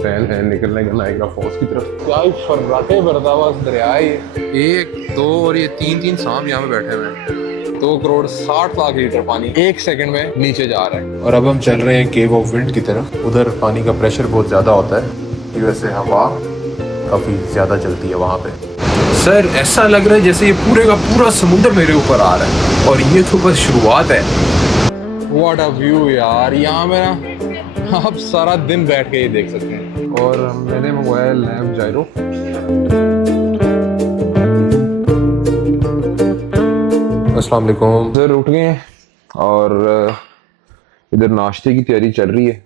Plan है निकलने का नाइग्रा फॉल्स की तरफ। क्या ही फर्राटे बरता हुआ दरिया है ये। 1 2 और ये 3 सांप यहाँ पे बैठे हुए हैं। 2 करोड़ 60 लाख लीटर पानी 1 सेकंड में नीचे जा रहा है। और अब हम चल रहे हैं केव ऑफ विंड की तरफ। उधर पानी का प्रेशर बहुत ज़्यादा होता है, वैसे हवा काफ़ी ज़्यादा चलती है वहाँ पे। सर ऐसा लग रहा है जैसे ये पूरे का पूरा समुद्र मेरे ऊपर आ रहा है, और ये तो बस शुरुआत है। व्हाट अ व्यू यार, यहाँ पे ना आप सारा दिन बैठ के ये देख सकते हैं। और मैंने मंगवाया लैम्प जायरो। अस्सलाम वालेकुम सर, उठ गए हैं और इधर नाश्ते की तैयारी चल रही है।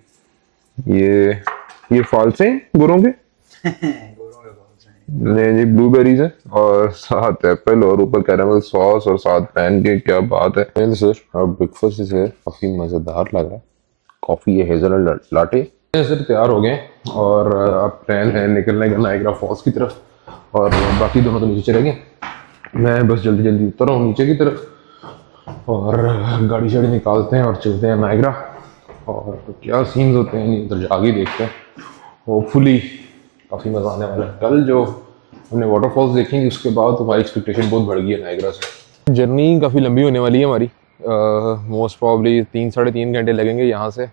ये फॉल्स हैं गुरों के नहीं जी, ब्लूबेरीज है और साथ एप्पल और ऊपर कैरामल सॉस और साथ पैन के। क्या बात है सर, और ब्रेकफास्ट इसे काफी मजेदार लग रहा है। कॉफी है हेजलनट लाटे। सर तैयार हो गए और अब प्लान है निकलने का नाइग्रा फॉल्स की तरफ, और बाकी दोनों तो नीचे चले गए। मैं बस जल्दी जल्दी उतर रहा हूँ नीचे की तरफ और गाड़ी शाड़ी निकालते हैं और चलते हैं नाइग्रा। और क्या सीन्स होते हैं उधर जाके देखते हैं। होपफुली काफ़ी मज़ा आने वाला है। कल जो हमने वाटरफॉल्स देखेंगे उसके बाद हमारी एक्सपेक्टेशन बहुत बढ़ गई है नाइग्रा से। जर्नी काफ़ी लंबी होने वाली है हमारी। मोस्ट प्रॉब्ली 3 साढ़े 3 घंटे लगेंगे यहाँ से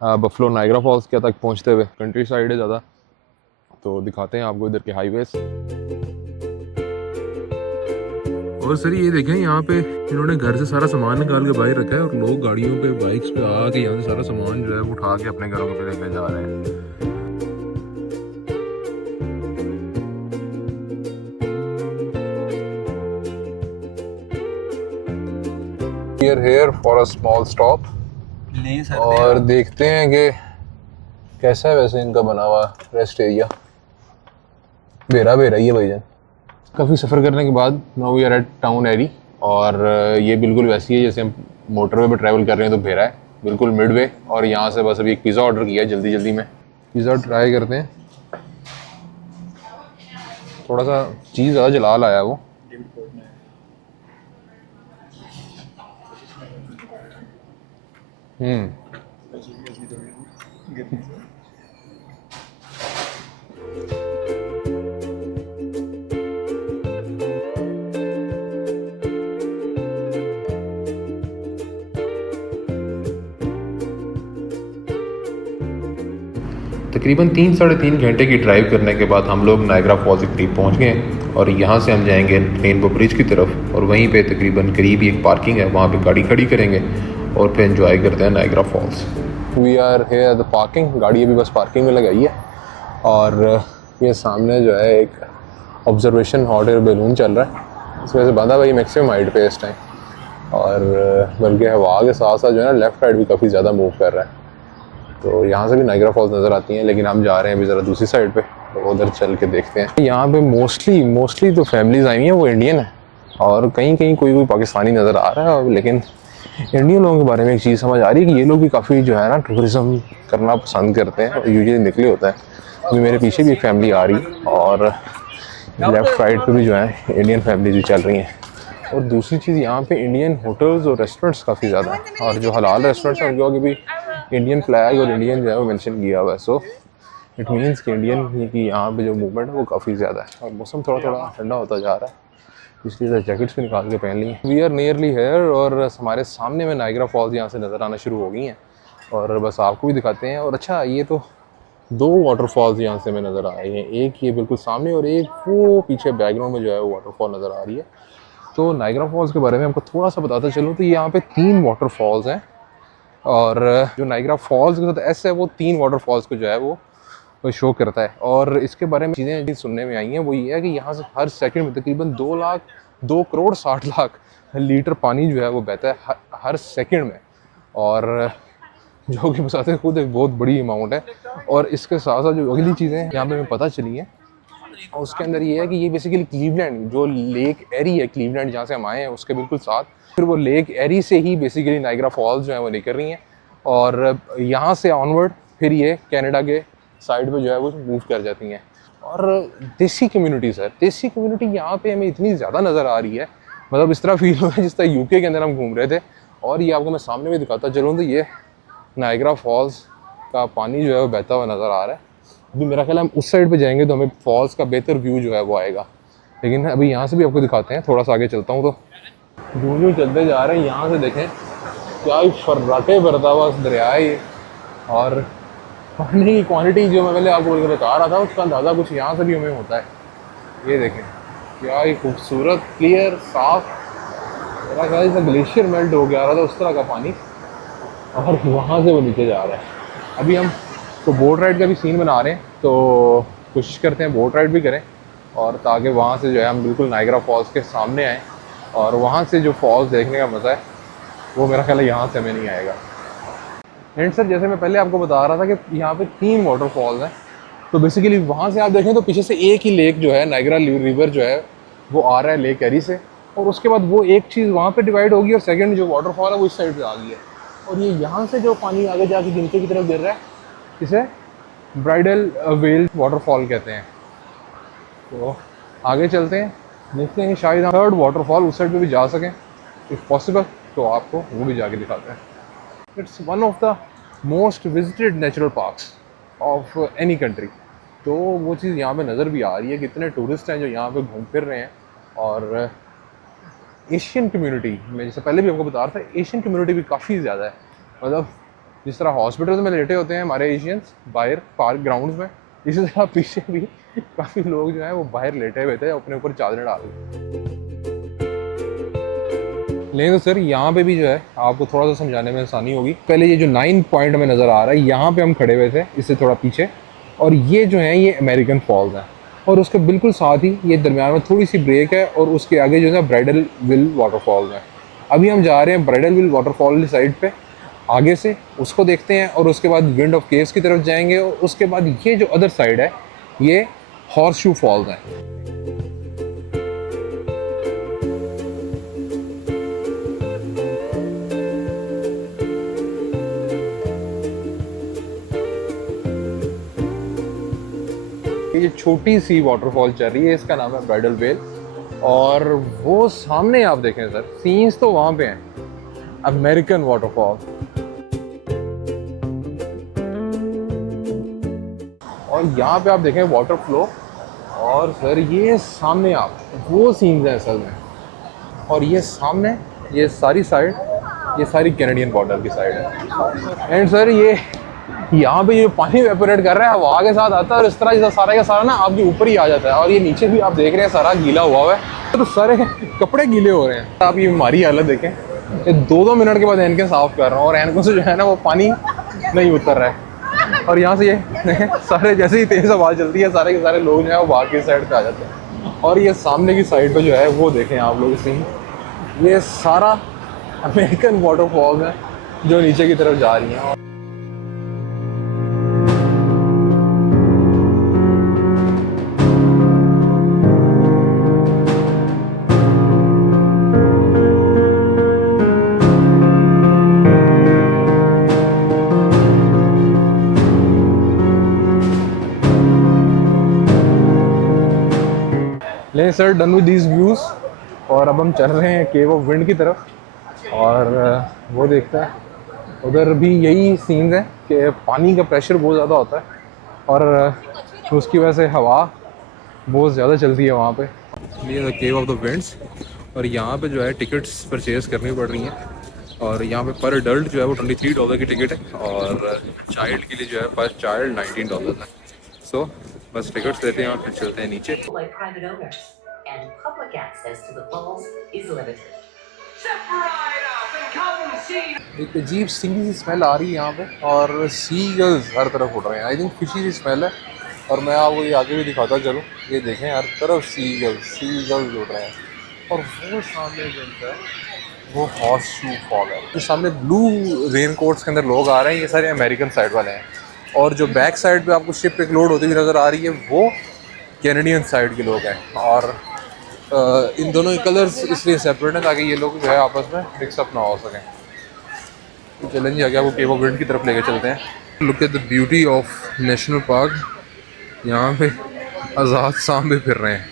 बफलो नाइग्रा फॉल्स के तक पहुँचते हुए। कंट्री साइड है ज़्यादा, तो दिखाते हैं आपको इधर के हाईवेज। और सर ये देखें, यहाँ पे इन्होंने घर से सारा सामान निकाल के बाहर रखा है और लोग गाड़ियों पे बाइक्स पे आके यहाँ से सारा सामान जो है वो उठा के अपने घरों पे लेके जा रहे हैं। Here for a small stop और देखते हैं कि कैसा है वैसे इनका बना हुआ रेस्ट एरिया। बेरा ही है भाईजान। काफ़ी सफ़र करने के बाद now we are at town area, और ये बिल्कुल वैसी है जैसे हम मोटरवे पे ट्रैवल कर रहे हैं। तो बेरा है बिल्कुल मिडवे, और यहाँ से बस अभी एक पिज़्ज़ा ऑर्डर किया है जल्दी जल्दी में। पिज़्ज़ा ट्राई करते हैं। थोड़ा सा चीज़ ज़्यादा जलाल आया वो। तकरीबन 3 साढ़े 3 घंटे की ड्राइव करने के बाद हम लोग नाइग्रा फॉल्स के करीब पहुँच गए, और यहाँ से हम जाएंगे रेनबो ब्रिज की तरफ, और वहीं पे तकरीबन करीब ही एक पार्किंग है, वहाँ पे गाड़ी खड़ी करेंगे और फिर एंजॉय करते हैं Niagara Falls. We are here the parking. गाड़ी अभी बस पार्किंग में लगाई है, और ये सामने जो है एक ऑब्जर्वेशन हॉट एयर बैलून चल रहा है। इस वजह से बांधा भाई मैक्सिमम हाइट पे इस टाइम, और बल्कि हवा के साथ साथ जो है ना लेफ्ट साइड भी काफ़ी ज़्यादा मूव कर रहा है। तो यहाँ से भी नाइग्रा फॉल्स नज़र आती हैं, लेकिन हम जा रहे हैं अभी ज़रा दूसरी साइड पे, तो उधर चल के देखते हैं। यहाँ पे मोस्टली तो फैमिलीज आई हुई हैं वो इंडियन है, और कहीं कहीं कोई पाकिस्तानी नज़र आ रहा है। लेकिन इंडियन लोगों के बारे में एक चीज़ समझ आ रही है कि ये लोग भी काफ़ी जो है ना टूरिज़म करना पसंद करते हैं, और यूजुअली निकले होता है। अभी मेरे पीछे भी एक फैमिली आ रही है, और लेफ़्ट साइड पे भी जो है इंडियन फैमिलीज भी चल रही हैं। और दूसरी चीज़, यहाँ पे इंडियन होटल्स और रेस्टोरेंट्स काफ़ी ज़्यादा हैं, और जो हलाल रेस्टोरेंट्स हैं उनके आगे भी इंडियन फ्लैग और इंडियन जो है वो मेंशन किया हुआ है। सो इट मीन्स कि इंडियन की यहाँ पे जो मूवमेंट है वो काफ़ी ज़्यादा है। और मौसम थोड़ा थोड़ा ठंडा होता जा रहा है, इसलिए जैकेट्स भी निकाल के पहन ली हैं। वी आर नियरली हेयर, और हमारे सामने में नाइग्रा फॉल्स यहाँ से नज़र आना शुरू हो गई हैं, और बस आपको भी दिखाते हैं। और अच्छा, ये तो 2 वाटरफॉल्स यहाँ से हमें नज़र आ रही हैं, एक ये बिल्कुल सामने और एक वो पीछे बैकग्राउंड में जो है वो वाटरफॉल नज़र आ रही है। तो नाइग्रा फॉल्स के बारे में आपको थोड़ा सा बताता चलूँ तो यहाँ पे 3 वाटरफॉल्स हैं, और जो नाइग्रा फॉल्स के साथ एस है वो 3 वाटरफॉल्स को जो है वो शो करता है। और इसके बारे में चीज़ें सुनने में आई हैं वो ये है कि यहाँ से हर सेकंड में तकरीबन 2 करोड़ 60 लाख लीटर पानी जो है वो बहता है हर सेकंड में, और जो कि बताते खुद एक बहुत बड़ी अमाउंट है। और इसके साथ साथ जो अगली चीज़ें यहाँ पे हमें पता चली हैं उसके अंदर ये है कि ये बेसिकली क्लीवलैंड, जो लेक एरी है क्लीवलैंड जहाँ से हम आए हैं उसके बिल्कुल साथ, फिर वो लेक एरी से ही बेसिकली नाइग्रा फॉल्स जो है वो निकल रही हैं, और यहाँ से ऑनवर्ड फिर ये कनाडा के साइड पे जो है वो मूव कर जाती हैं। और देसी कम्युनिटीज़ है, देसी कम्युनिटी यहाँ पे हमें इतनी ज़्यादा नज़र आ रही है, मतलब इस तरह फील हो रहा है जिस तरह यूके के अंदर हम घूम रहे थे। और ये आपको मैं सामने भी दिखाता चलूँ तो ये नाइग्रा फॉल्स का पानी जो है वो बहता हुआ नज़र आ रहा है, अभी मेरा ख्याल है हम उस साइड पे जाएंगे तो हमें फॉल्स का बेहतर व्यू जो है वो आएगा, लेकिन अभी यहाँ से भी आपको दिखाते हैं। थोड़ा सा आगे चलता हूँ तो यूँ यूँ चलते जा रहे हैं। यहाँ से देखें क्या ही फर्राटे बरता हुआ दरिया है ये, और पानी की क्वांटिटी जो मैं पहले आपको बता रहा था उसका अंदाज़ा कुछ यहाँ से भी हमें होता है। ये देखें क्या ही खूबसूरत, क्लियर, साफ, मेरा ख्याल जैसे ग्लेशियर मेल्ट हो गया रहा था उस तरह का पानी, और वहाँ से वो नीचे जा रहा है। अभी हम तो बोट राइड का भी सीन बना रहे हैं, तो कोशिश करते हैं बोट राइड भी करें, और ताकि वहाँ से जो है हम बिल्कुल नायग्रा फॉल्स के सामने आएँ, और वहाँ से जो फॉल्स देखने का मज़ा है वो मेरा ख्याल है यहाँ से हमें नहीं आएगा। एंड सर जैसे मैं पहले आपको बता रहा था कि यहाँ पे 3 वाटरफॉल्स हैं, तो बेसिकली वहाँ से आप देखें तो पीछे से एक ही लेक जो है, नायग्रा रिवर जो है वो आ रहा है लेक एरी से, और उसके बाद वो एक चीज़ वहाँ पे डिवाइड होगी और सेकंड जो वाटरफॉल है वो इस साइड पे आ गई है, और ये यहाँ से जो पानी आगे जाके नीचे की तरफ गिर रहा है इसे ब्राइडल वेल वाटरफॉल कहते हैं। तो आगे चलते हैं, देखते हैं शायद हम थर्ड वाटरफॉल उस साइड पे भी जा सकें, इफ़ पॉसिबल तो आपको वो भी जाके दिखाते हैं। It's one of the most visited natural parks of any country, तो वो चीज़ यहाँ पे नज़र भी आ रही है कि इतने टूरिस्ट हैं जो यहाँ पे घूम फिर रहे हैं। और एशियन कम्युनिटी में, जैसे पहले भी आपको बता रहा था, एशियन कम्युनिटी भी काफ़ी ज़्यादा है। मतलब जिस तरह हॉस्पिटल्स में लेटे होते हैं हमारे एशियंस बाहर पार्क ग्राउंड्स में, इसी तरह पीछे भी काफ़ी लोग जो हैं वो बाहर लेटे हुए थे अपने ऊपर चादरें डाल के। लेकिन तो सर यहाँ पे भी जो है आपको थोड़ा सा समझाने में आसानी होगी। पहले ये जो 9 पॉइंट हमें नज़र आ रहा है, यहाँ पे हम खड़े हुए थे, इससे थोड़ा पीछे, और ये जो है ये अमेरिकन फॉल्स हैं, और उसके बिल्कुल साथ ही ये दरमियान में थोड़ी सी ब्रेक है, और उसके आगे जो है ब्राइडल विल वाटरफॉल्स हैं। अभी हम जा रहे हैं ब्राइडल विल वाटरफॉल की साइड पे, आगे से उसको देखते हैं, और उसके बाद विंड ऑफ केव्स की तरफ जाएंगे, और उसके बाद ये जो अदर साइड है ये हॉर्स शू फॉल्स हैं। ये छोटी सी वाटरफॉल चल रही है, इसका नाम है ब्राइडल वेल, और वो सामने आप देखें सर, सीन्स तो वहाँ पे हैं, अमेरिकन वाटरफॉल। और यहाँ पे आप देखें वाटर फ्लो, और सर ये सामने आप वो सीन्स हैं असल में, और ये सामने ये सारी साइड, ये सारी कैनेडियन बॉर्डर की साइड है। एंड सर ये यहाँ पे ये पानी वेपोरेट कर रहा है, हवा के साथ आता है, और इस तरह जैसा सारा का सारा ना आपके ऊपर ही आ जाता है, और ये नीचे भी आप देख रहे हैं सारा गीला हुआ है, तो सारे कपड़े गीले हो रहे हैं। आप ये हमारी हालत देखें, ये 2-2 मिनट के बाद एनके साफ कर रहा हूँ, और एनकों से जो है ना वो पानी नहीं उतर रहा है, और यहाँ से ये सारे जैसे ही तेज़ आवाज़ चलती है सारे के सारे लोग जो है वो बाहर की साइड पे आ जाते हैं। और ये सामने की साइड पे जो है वो देखें आप लोग सीन, ये सारा अमेरिकन वाटरफॉल है जो नीचे की तरफ जा रही हैं। लेकिन sir done with these views, और अब हम चल रहे हैं केव ऑफ विंड की तरफ, और वो देखता है उधर भी यही सीन्स हैं कि पानी का प्रेशर बहुत ज़्यादा होता है, और उसकी वजह से हवा बहुत ज़्यादा चलती है वहाँ पे। ये केव ऑफ द विंड्स, और यहाँ पे जो है टिकट्स परचेज़ करनी पड़ रही हैं, और यहाँ पे पर अडल्ट जो है वो $23 की टिकट है, और चाइल्ड के लिए जो है पर चाइल्ड $19 है। सो बस टिकट्स लेते हैं और फिर चलते हैं नीचे। एक अजीब सिंगी सी स्मेल आ रही है यहाँ पे, और सी गर्ल्स हर तरफ उड़ रहे हैं। आई थिंक फिशी की स्मेल है, और मैं आपको ये आगे भी दिखाता चलो, ये देखें हर तरफ सी गर्ल्स उड़ रहे हैं। और वो सामने जो है वो हॉर्स शू फॉल है, जो सामने ब्लू रेन कोट्स के अंदर लोग आ रहे हैं, ये सारे अमेरिकन साइड वाले हैं, और जो बैक साइड पे आपको शिप एक लोड होती हुई नज़र आ रही है वो कैनेडियन साइड के लोग हैं। और इन दोनों के कलर्स इसलिए सेपरेट हैं ताकि ये लोग जो है आपस में मिक्सअप ना हो सकें। तो चलें जी आगे आपको केव ऑफ विंड की तरफ लेके चलते हैं। Look at the beauty of national park, यहाँ पे आज़ाद सांबे फिर रहे हैं,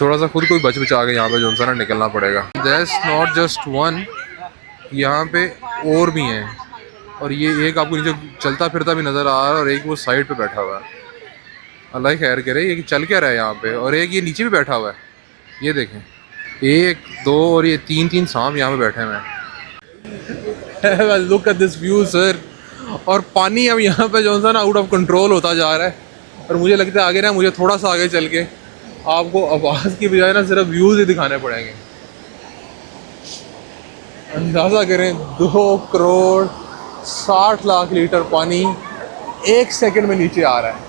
थोड़ा सा खुद को बच बचा के यहाँ पे जो सा ना निकलना पड़ेगा। दैट्स नॉट जस्ट वन, यहाँ पे और भी हैं, और ये एक आपको नीचे चलता फिरता भी नज़र आ रहा है, और एक वो साइड पे बैठा हुआ है। अल्लाह ही खैर करे। ये चल क्या रहा है यहाँ पे, और एक ये नीचे भी बैठा हुआ है, ये देखें, 1 2 और ये 3 सांप यहाँ पे बैठे हुए हैं। Look at this view sir. और पानी अब यहाँ पे जो सा ना आउट ऑफ कंट्रोल होता जा रहा है, और मुझे लगता है आगे ना, मुझे थोड़ा सा आगे चल के आपको आवाज़ की बजाय ना सिर्फ व्यूज़ ही दिखाने पड़ेंगे। अंदाज़ा करें 2 करोड़ 60 लाख लीटर पानी 1 सेकंड में नीचे आ रहा है।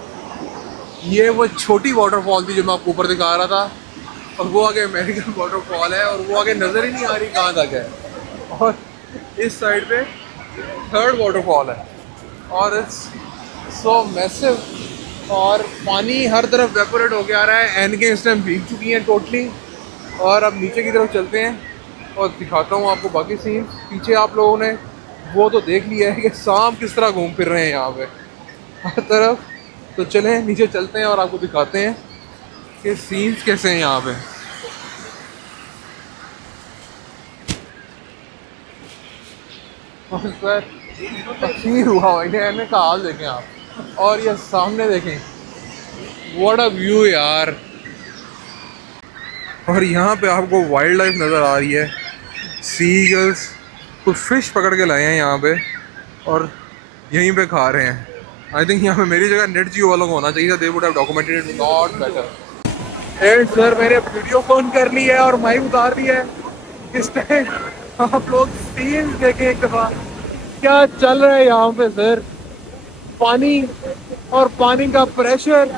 ये वो छोटी वाटरफॉल थी जो मैं आपको ऊपर दिखा रहा था, और वो आगे अमेरिकन वाटरफॉल है, और वो आगे नज़र ही नहीं आ रही कहाँ तक है। और इस साइड पे 3rd वाटरफॉल है, और इट्स सो मैसिव। और पानी हर तरफ वेपोरेट हो गया आ रहा है, एंड के इस टाइम भीग चुकी हैं टोटली। और अब नीचे की तरफ चलते हैं और दिखाता हूँ आपको बाकी सीन। पीछे आप लोगों ने वो तो देख लिया है कि सांप किस तरह घूम फिर रहे हैं यहाँ पे हर तरफ। तो चलें नीचे चलते हैं और आपको दिखाते हैं कि सीन्स कैसे हैं यहाँ पे। और सर तकसीर हुआ है का हाल देखें आप, और ये सामने देखें, व्हाट अ व्यू यार। और यहाँ पे आपको वाइल्ड लाइफ नज़र आ रही है, सीगल्स कुछ फिश पकड़ के लाए हैं यहाँ पे और यहीं पे खा रहे हैं। आई थिंक यहाँ पे मेरी जगह नेट जियो वालों को होना चाहिए था, they would have documented it not better. And sir मैंने वीडियो फोन कर ली है और माइक उतार ली है। इस टाइम आप लोग सीन देखें एक दफ़ा, क्या चल रहा है यहाँ पे सर। पानी और पानी का प्रेशर,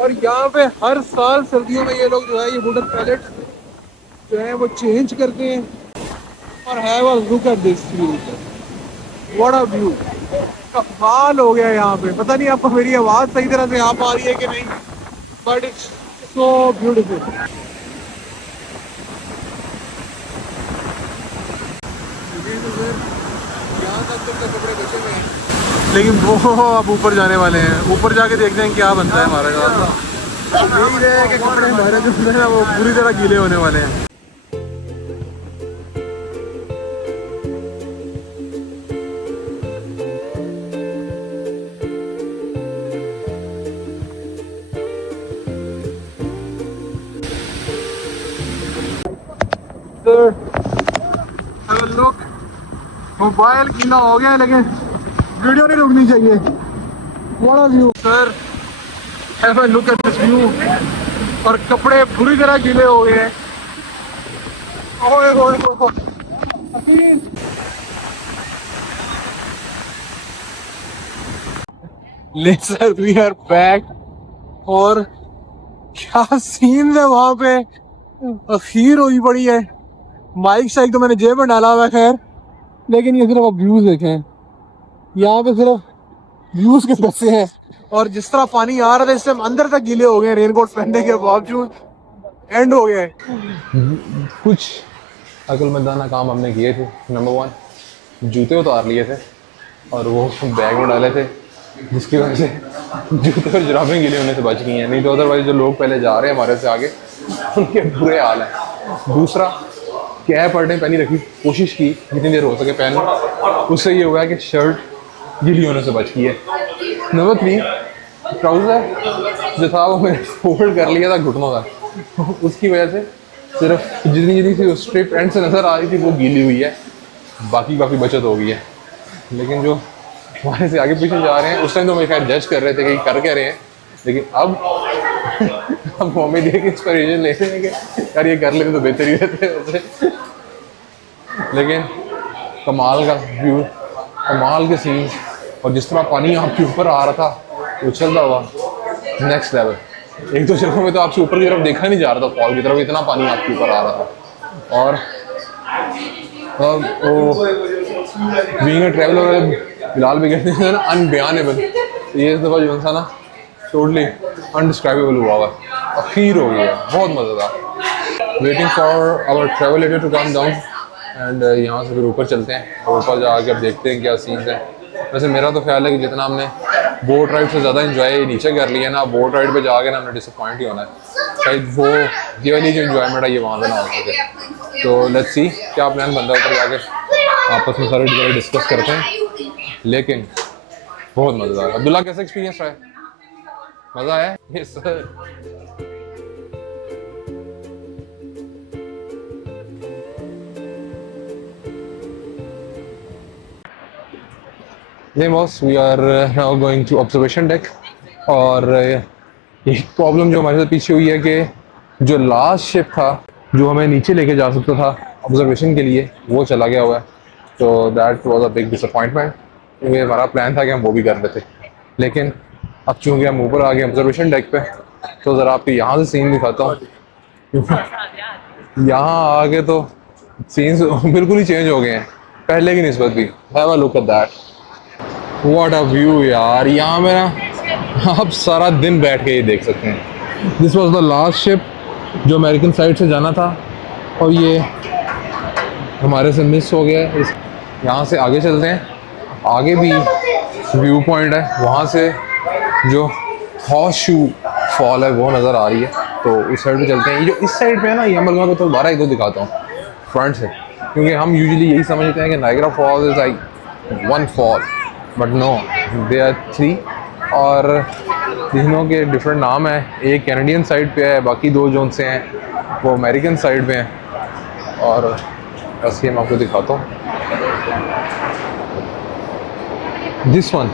और यहाँ पे हर साल सर्दियों में ये लोग जो है ये वुडन पैलेट्स जो है वो चेंज करते हैं। और have a look at this view, what a view, कमाल हो गया यहाँ पे। पता नहीं आपको मेरी आवाज़ सही तरह से आ पा रही है कि नहीं, बट इट्स सो ब्यूटीफुल। यहाँ तक तो कपड़े बचे हुए हैं, लेकिन वो अब ऊपर जाने वाले हैं। ऊपर जाके देखते हैं क्या बनता है हमारे साथ। यही है कि कपड़े हमारे जो है ना वो पूरी तरह गीले होने वाले हैं। लोग मोबाइल गीला हो गया, लेकिन वीडियो नहीं रुकनी चाहिए। What a view sir, have a look at this view. और कपड़े बुरी तरह गीले हो गए हैं। ओए ओए ओए, ले सर वी आर बैक। और क्या सीन है वहां पे, अखीर हुई पड़ी है। माइक शाइक तो मैंने जेब में डाला हुआ है खैर, लेकिन ये सिर्फ आप व्यूज देखें, यहाँ पे सिर्फ व्यूज के बसे हैं। और जिस तरह पानी आ रहा था इससे हम अंदर तक गीले हो गए रेनकोट पहनने के बावजूद। एंड हो गए। कुछ अक्लमंदाना काम हमने किए थे। नंबर 1, जूते उतार लिए थे और वो बैग में डाले थे, जिसकी वजह से जूते और जुराबें गीले होने से बच गई हैं। नहीं तो अदरवाइज जो लोग पहले जा रहे हैं हमारे से आगे, उनके बुरे हाल हैं। दूसरा, कैप हर टाइम पहनी रखी, कोशिश की जितनी देर हो सके पहनना, उससे ये हुआ है कि शर्ट गीली होने से बच गई है। नंबर 3, ट्राउज़र जो था वो मैंने फोल्ड कर लिया था घुटनों का, उसकी वजह से सिर्फ जितनी सी स्ट्रिप एंड से नज़र आ रही थी वो गीली हुई है, बाकी काफ़ी बचत हो गई है। लेकिन जो हमारे से आगे पीछे जा रहे हैं उस टाइम तो मैं खैर जज कर रहे थे कि कर क्या रहे हैं, लेकिन अब हमें देख के इंस्पिरेशन ले रहे हैं कि यार ये कर लेते तो बेहतर ही रहते वैसे। लेकिन कमाल का व्यू, कमाल के सीन, और जिस तरह पानी आपके ऊपर आ रहा था उछलता हुआ, नेक्स्ट लेवल। एक दो जगहों में तो आपसे ऊपर की तरफ देखा नहीं जा रहा था, फॉल की तरफ, इतना पानी आपके ऊपर आ रहा था। और वो बीइंग अ ट्रैवलर फिलहाल भी कहते हैं ना अनबयानेबल, ये इस दफ़ा जो था ना टोटली अनडिस्क्राइबेबल हुआ हुआ, अखीर हो गया, बहुत मज़ेदार। Waiting for our travel agent to come down, and यहाँ से फिर ऊपर चलते हैं और ऊपर जाके अब देखते हैं क्या सीन्स है। वैसे मेरा तो ख्याल है कि जितना हमने बोट राइड से ज़्यादा इन्जॉय नीचे कर लिया ना, बोट राइड पे जाके ना हमने डिसअपॉइंट ही होना है। शायद वो ये वाली जो इन्जॉयमेंट है ये वहाँ पे ना हो सके। तो लेट्स सी क्या प्लान बनता है, ऊपर जाके आपस में सारे डिस्कस करते हैं। लेकिन बहुत मज़ेदार। अब्दुल्ला कैसा एक्सपीरियंस रहा है? मजा आया? Yes sir. नहीं boss, we are now going to observation deck. और एक प्रॉब्लम जो हमारे साथ पीछे हुई है कि जो लास्ट शिप था जो हमें नीचे लेके जा सकता था ऑब्जर्वेशन के लिए, वो चला गया हुआ है। तो that was a big disappointment, क्योंकि हमारा प्लान था कि हम वो भी कर लेते। लेकिन अब चूंकि हम ऊपर आ गए ऑब्जर्वेशन डेक पे, तो ज़रा आपको यहाँ से सीन दिखाता हूँ। यहाँ आके तो सीन्स बिल्कुल ही चेंज हो गए हैं पहले की निस्बत भी। Have a look at that, what a view यार। यहाँ में ना आप सारा दिन बैठ के ये देख सकते हैं। This was the last ship जो अमेरिकन साइड से जाना था, और ये हमारे से मिस हो गया है। यहाँ से आगे चलते हैं, आगे भी व्यू पॉइंट है, वहाँ से जो हॉर्स शू फॉल है वो नज़र आ रही है। तो उस साइड पे चलते हैं। ये जो इस साइड पे है ना, ये मैं तो दोबारा एक दो दिखाता हूँ फ्रंट से, क्योंकि हम यूजुअली यही समझते हैं कि Niagara Falls is like one fall, but no, they are 3। और तीनों के डिफरेंट नाम हैं। एक कैनेडियन साइड पे है, बाकी दो जोन से हैं वो अमेरिकन साइड पे हैं। और बस ये मैं आपको दिखाता हूँ। दिस वन,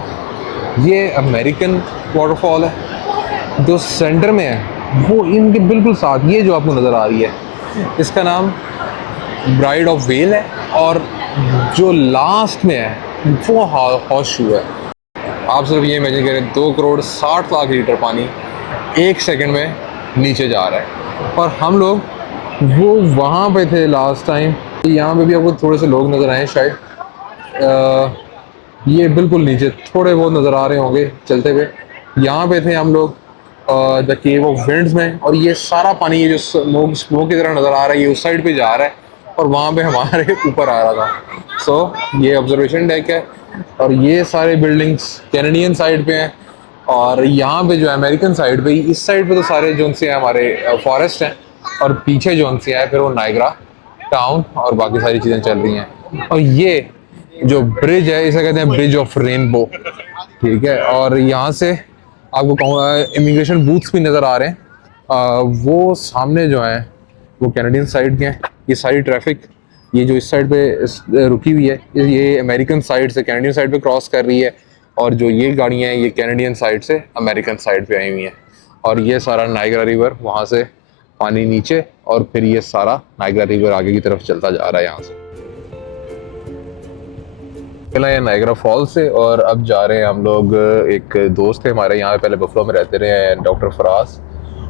ये अमेरिकन वाटरफॉल है जो सेंटर में है, वो इनके बिल्कुल साथ ये जो आपको नज़र आ रही है, इसका नाम ब्राइड ऑफ वेल है। और जो लास्ट में है वो हॉर्स शू है। आप सिर्फ ये इमेजिन करें, 2 करोड़ 60 लाख लीटर पानी 1 सेकंड में नीचे जा रहा है, और हम लोग वो वहाँ पे थे लास्ट टाइम। यहाँ पे भी आपको थोड़े से लोग नज़र आए शायद, ये बिल्कुल नीचे थोड़े बहुत नज़र आ रहे होंगे चलते हुए। यहाँ पे थे हम लोग द केव ऑफ विंड्स में, और ये सारा पानी ये जो स्मोक की तरह नज़र आ रहा है, ये उस साइड पे जा रहा है, और वहाँ पे हमारे ऊपर आ रहा था। सो ये ऑब्जर्वेशन डेक है, और ये सारे बिल्डिंग्स कैनेडियन साइड पे हैं। और यहाँ पे जो है अमेरिकन साइड पे, इस साइड पे तो सारे जो से हमारे फॉरेस्ट हैं, और पीछे जो से है फिर वो नायग्रा टाउन और बाकी सारी चीज़ें चल रही हैं। और ये जो ब्रिज है इसे कहते हैं ब्रिज ऑफ रेनबो, ठीक है। और यहाँ से आपको कहूँगा इमिग्रेशन बूथ्स भी नज़र आ रहे हैं। वो सामने जो है वो कैनेडियन साइड के हैं। ये सारी ट्रैफिक ये जो इस साइड पे रुकी हुई है, ये अमेरिकन साइड से कैनेडियन साइड पे क्रॉस कर रही है, और जो ये गाड़ियाँ हैं ये कैनेडियन साइड से अमेरिकन साइड पे आई हुई हैं। और ये सारा नायग्रा रिवर, वहाँ से पानी नीचे, और फिर ये सारा नायग्रा रिवर आगे की तरफ चलता जा रहा है यहाँ से। पहला ये नायग्रा फॉल्स से, और अब जा रहे हैं हम लोग। एक दोस्त है हमारे यहाँ पे, पहले बफलो में रहते रहे हैं, डॉक्टर फराज।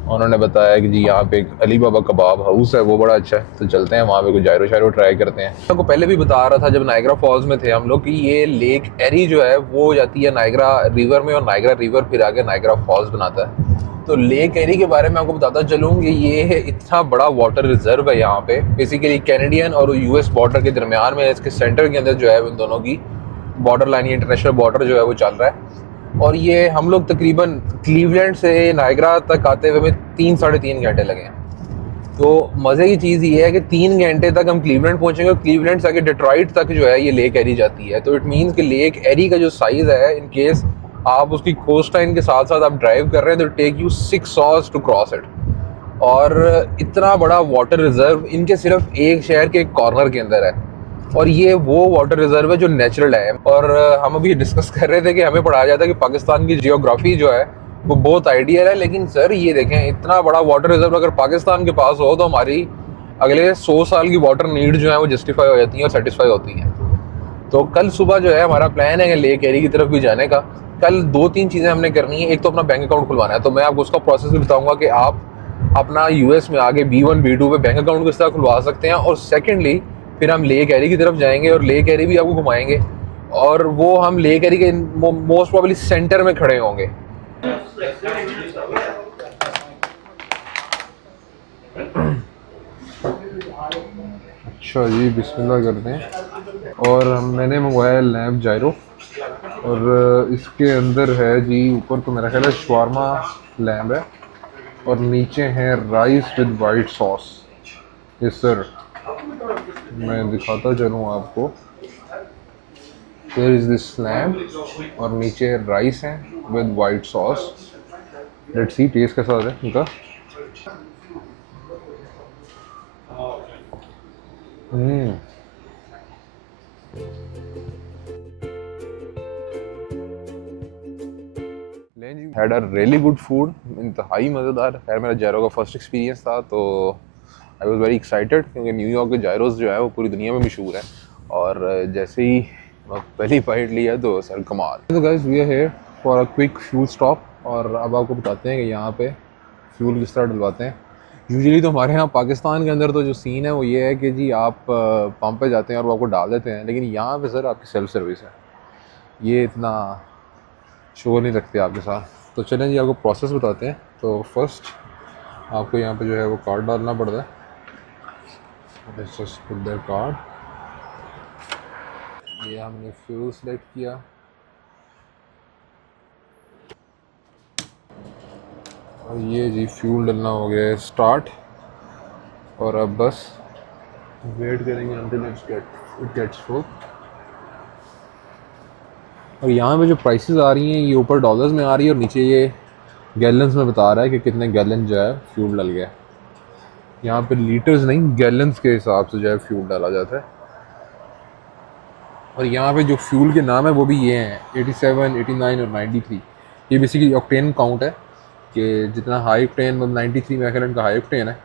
उन्होंने बताया कि जी यहाँ पे एक अली बाबा कबाब हाउस है, वो बड़ा अच्छा है, तो चलते हैं वहाँ पे कुछ जायरो शायरो ट्राई करते हैं। आपको पहले भी बता रहा था जब नायग्रा फॉल्स में थे हम लोग कि ये लेक एरी जो है वो जाती है नायग्रा रिवर में, और नायग्रा रिवर फिर आगे नायग्रा फॉल्स बनाता है। तो लेक एरी के बारे में आपको बताता चलूँ कि ये इतना बड़ा वाटर रिजर्व है यहाँ पे, बेसिकली कैनेडियन और यूएस बॉर्डर के दरमियान में, इसके सेंटर के अंदर जो है उन दोनों की बॉर्डर लाइन, इंटरनेशनल बॉर्डर जो है वो चल रहा है। और ये हम लोग तकरीबन क्लीवलैंड से नायग्रा तक आते हुए हमें 3-3.5 घंटे लगे हैं। तो मज़े की चीज़ ये है कि 3 घंटे तक हम क्लीवलैंड पहुँचेंगे, और क्लीवलैंड से आगे डेट्रॉइट तक जो है ये लेक एरी जाती है। तो इट मीन्स कि लेक एरी का जो साइज़ है, इन केस आप उसकी कोस्ट लाइन के साथ साथ आप ड्राइव कर रहे हैं, तो take you 6 hours to cross it. और इतना बड़ा वाटर रिजर्व इनके सिर्फ एक शहर के एक कॉर्नर के अंदर है, और ये वो वाटर रिजर्व है जो नेचुरल है। और हम अभी डिस्कस कर रहे थे कि हमें पढ़ाया जाता है कि पाकिस्तान की जियोग्राफी जो है वो बहुत आइडियल है, लेकिन सर ये देखें, इतना बड़ा वाटर रिजर्व अगर पाकिस्तान के पास हो तो हमारी अगले 100 साल की वाटर नीड जो है वो जस्टिफाई हो जाती है और सेटिस्फाई होती है। तो कल सुबह जो है हमारा प्लान है कि लेक एरी की तरफ भी जाने का। कल 2-3 चीज़ें हमने करनी है। एक तो अपना बैंक अकाउंट खुलवाना है, तो मैं आपको उसका प्रोसेस भी बताऊंगा कि आप अपना यूएस में आगे B1 B2 पे बैंक अकाउंट किस तरह खुलवा सकते हैं। और सेकेंडली फिर हम लेक एरी की तरफ जाएंगे, और लेक एरी भी आपको घुमाएंगे, और वो हम लेक एरी के मोस्ट प्रोबेबली सेंटर में खड़े होंगे। अच्छा जी, बिस्मिल्लाह करते हैं। और मैंने मंगवाया लैम्प जायरो, और इसके अंदर है जी, ऊपर तो मेरा ख्याल है शवारमा लैम्प है, और नीचे है rice with white sauce. Yes sir, मैं दिखाता चलूँ आपको। देयर इज दिस लैम्प, और नीचे राइस है with white sauce. Let's see taste कैसा होता है उनका। Hmm, had a really good food, इंतहाई मज़ेदार। खैर मेरा जायरो का फर्स्ट एक्सपीरियंस था तो आई वॉज वेरी एक्साइटेड, क्योंकि न्यूयॉर्क के जायरोस जो है वो पूरी दुनिया में मशहूर है। और जैसे ही पहली बाइट लिया तो सर कमाल। तो guys we are here for a quick fuel stop, और अब आपको बताते हैं कि यहाँ पे फ्यूल किस तरह डलवाते हैं। यूजुअली तो हमारे यहाँ पाकिस्तान के अंदर तो जो सीन है वो ये है कि जी आप पंप पे जाते हैं और वो आपको डाल देते हैं, लेकिन यहाँ पे सर आपकी सेल्फ सर्विस है, ये इतना शो नहीं रखते आपके साथ। तो चलें जी आपको प्रोसेस बताते हैं। तो फर्स्ट आपको यहाँ पे जो है वो कार्ड डालना पड़ता है। Let's just put their card। ये हमने फ्यूल सेलेक्ट किया, और ये जी फ्यूल डलना हो गया है स्टार्ट, और अब बस वेट करेंगे until it gets full। और यहाँ पे जो प्राइसेस आ रही हैं ये ऊपर डॉलर्स में आ रही है और नीचे ये गैलन्स में बता रहा है कि कितने गैलन जो है फ्यूल डल गया। यहाँ पे लीटर्स नहीं, गैलन्स के हिसाब से जो है फ्यूल डाला जाता है। और यहाँ पे जो फ्यूल के नाम है वो भी ये हैं 87, 89 और 93। ये बेसिकली ऑक्टेन काउंट है कि जितना हाई ऑक्टेन, मतलब 93 मैकेलन का हाई ऑक्टेन है।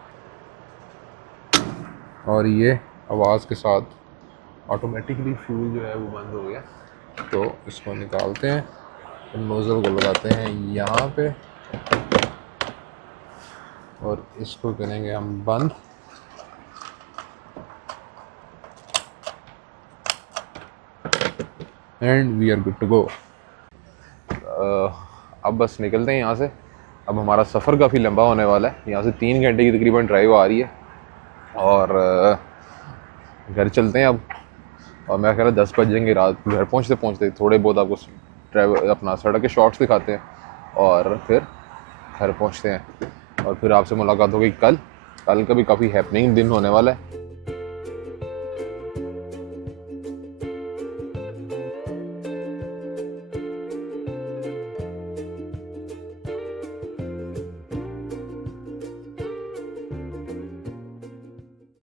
और ये आवाज़ के साथ ऑटोमेटिकली फ्यूल जो है वो बंद हो गया। तो इसको निकालते हैं, नोज़ल को लगाते हैं यहाँ पे, और इसको करेंगे हम बंद। And we are good to go. अब बस निकलते हैं यहाँ से। अब हमारा सफ़र काफ़ी लंबा होने वाला है, यहाँ से 3 घंटे की तकरीबन ड्राइव आ रही है, और घर चलते हैं अब। और मैं कह रहा 10 बज जाएंगे रात घर पहुँचते पहुँचते। थोड़े बहुत आपको ड्राइव अपना सड़क के शॉट्स दिखाते हैं, और फिर घर पहुँचते हैं। और फिर आपसे मुलाकात होगी कल का भी काफ़ी हैपनिंग दिन होने वाला है।